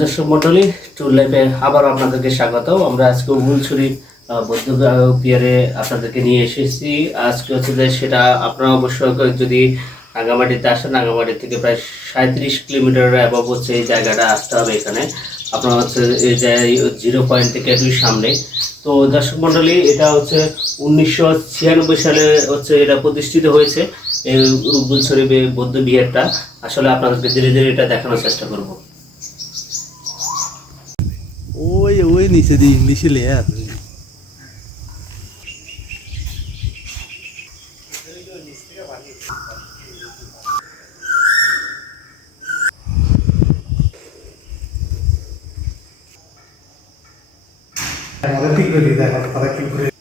দর্শক মন্ডলী ট্যুর লাইফে আবার আপনাদেরকে স্বাগত আমরা আজকে উমুলছড়ি বৌদ্ধ পিয়ারে আপনাদেরকে নিয়ে এসেছি। আজকে হচ্ছে যে সেটা আপনারা অবশ্যই যদি রাঙামাটিতে আসেন রাঙামাটি থেকে প্রায় সাঁত্রিশ কিলোমিটার অ্যাবভ হচ্ছে এই জায়গাটা আসতে হবে এখানে। আপনার হচ্ছে এই যে জিরো পয়েন্ট থেকে একটু সামনে। তো দর্শক মন্ডলী এটা হচ্ছে উনিশশো ছিয়ানব্বই সালে হচ্ছে এটা প্রতিষ্ঠিত হয়েছে এই উগুলছড়ি বৌদ্ধ বিহারটা আসলে আপনাদেরকে ধীরে ধীরে এটা দেখানোর চেষ্টা করব। ওই নিচে দিয়ে ইংলিশে লেয়া আছে দেখো তারা কি করে